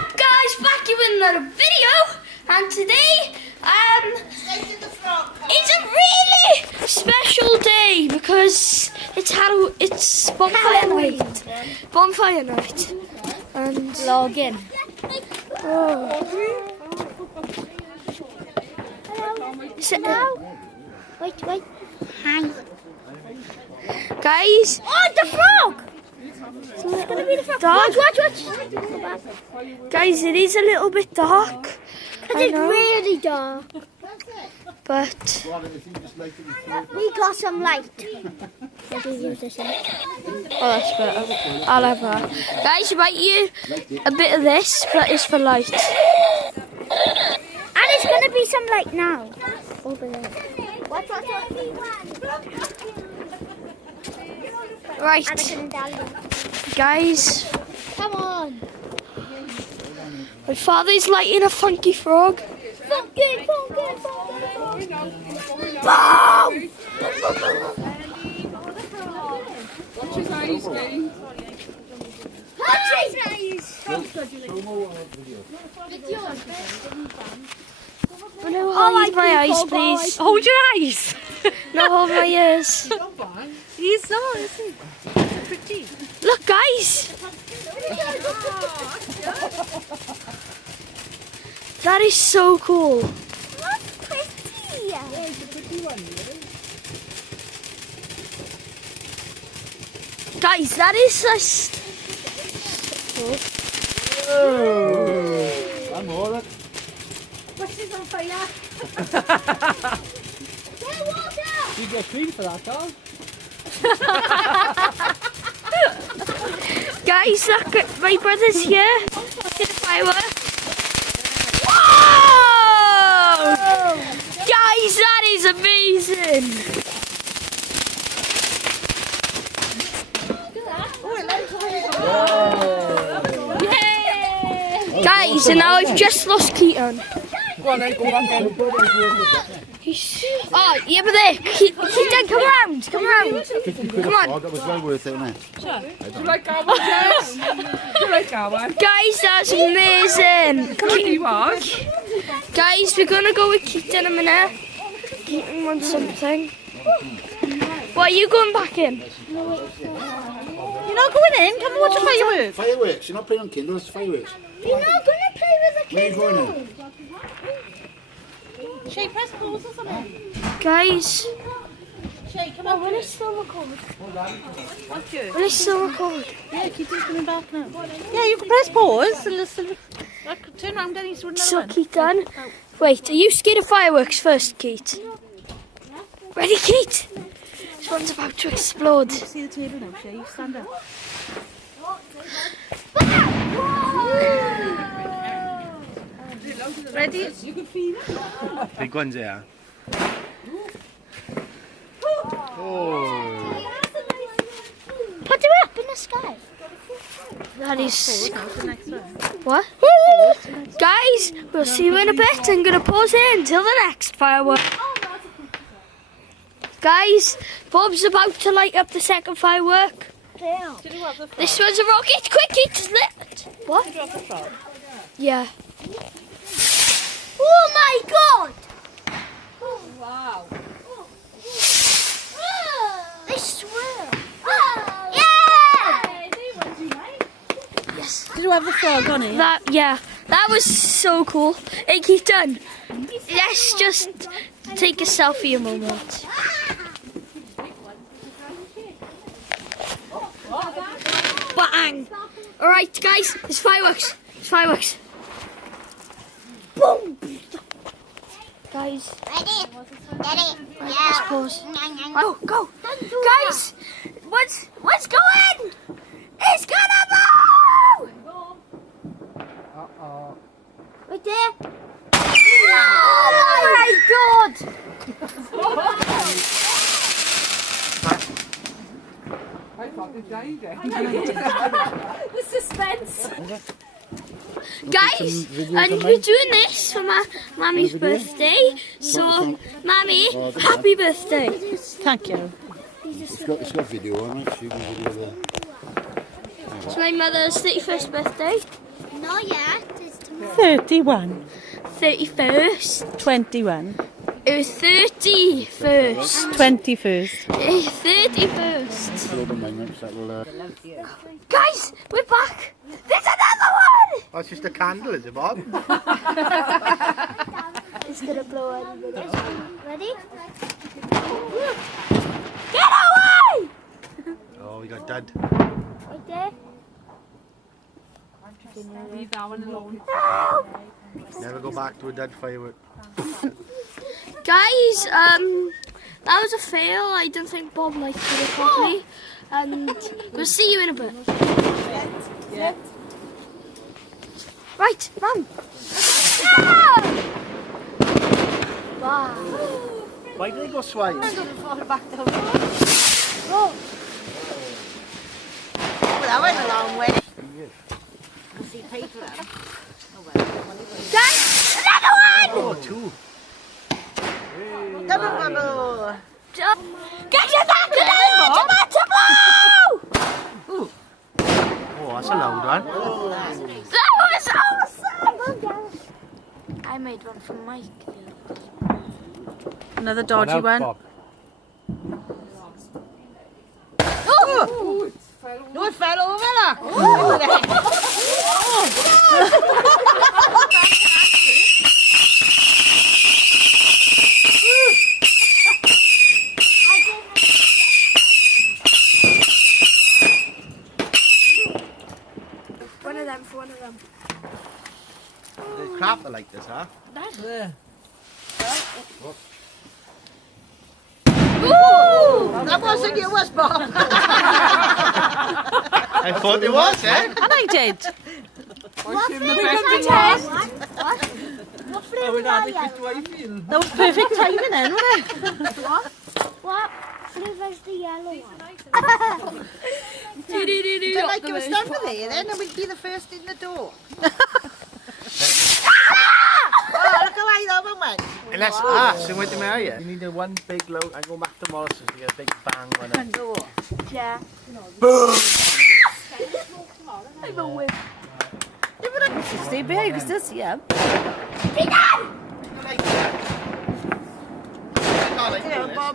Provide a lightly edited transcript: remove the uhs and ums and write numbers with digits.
Guys, back here with another video, and today it's a really special day because it's bonfire night. Bonfire night. And log in. Oh. Wait. Hi. Guys. Oh, the frog! It's gonna be the frog. Dark. Watch. Guys, it is a little bit dark. It's really dark. But we got some light. Oh, that's better. I'll have that. Guys, you might hear a bit of this, but it's for light. And it's gonna be some light now. Over there. Watch. Right, guys. Come on. My father's lighting a funky frog. Funky. Boom! Watch his eyes, Dave. No, hold my eyes, please. Hold your eyes. No, hold my ears. He's not, is he? Pretty. Look, guys. That is so cool. That's pretty. Guys, that is just... I'm all right. What's this on fire? Get water! You get clean for that, dog. Guys, look, my brother's here. Look at the fireworks. Whoa! Guys, that is amazing. Yay! Guys, and now I've just lost Keaton. Go on then, go back in. Oh, yeah, but there. Keaton, come around. Come on. That was well worth it, wasn't it? Do you like our one, Jess? Do you like our one? Guys, that's amazing. He was. Guys, we're going to go with Keaton in a minute. Keaton wants something. Why are you going back in? You're not going in? Come and watch the fireworks. Fireworks, you're not playing on Kindles, fireworks. We're not going to play with the Where are you kids. going in? Shay, press pause or something. Guys, Shay, come on. will it still record? What's you? Will it still record? Yeah, Kitty's coming back now. Yeah, you can press pause and listen. Turn around, then he's running So, around. Keaton, wait, are you scared of fireworks first, Keat? Ready, Keat? This one's about to explode. See the table now, Shay. You stand up. Ready? You can feel it. Big ones, yeah. Oh. Put it up in the sky. That is... The next one. What? Guys, we'll see you in a bit. I'm going to pause it until the next firework. Guys, Bob's about to light up the second firework. Did you have the frog? This one's a rocket. Quick, it's lit. What? Did you have the frog? Yeah. Oh my god! Wow. They swirl. Yeah! Yes. Did you have the frog on it? That was so cool. Hey, Keaton, let's just take a selfie a moment. Bang! All right, guys, it's fireworks. Boom! Guys, Ready? let's pause. Go! Guys, what's going? It's gonna move! Right there. Oh my god! I thought it died. The suspense. Guys, and we're doing this for my Mammy's birthday. So, Mammy, happy birthday. Thank you. It's got video on it. You can video there. It's my mother's 31st birthday. Not yet. 31. 31st. 21. 31st. 21st. 31st. Guys, we're back. There's another one. That's just a candle, is it, Bob? It's gonna blow everybody. Ready? Get away! Oh, we got dead. Right there. Leave that one alone. Never go back to a dead firework. Guys, that was a fail. I don't think Bob liked it properly. And we'll see you in a bit. Yeah. Right, run. Wow. Why did they go swine? Well, that went a long way. Guys, another one! Oh, two. Double bubble. Get your back to blow! Oh, that's a loud one. That was awesome! I made one for Mike. Another dodgy one. Oh! No, it fell over. One of them for one of them. They crap are like this, huh? That wasn't yours, Bob. I thought it was, eh? And I did. What flavour are you? That was perfect timing then, wasn't it? What flavour's the yellow one? Don't like you were standing there then, and we'd be the first in the door. Oh, look away that one went. Unless, so wait a minute, yeah? You need a one big load. I go back to Morrison's to get a big bang on it. Yeah. Boom! I'm a whip. Stay big, is this, yeah? Be done! Bob.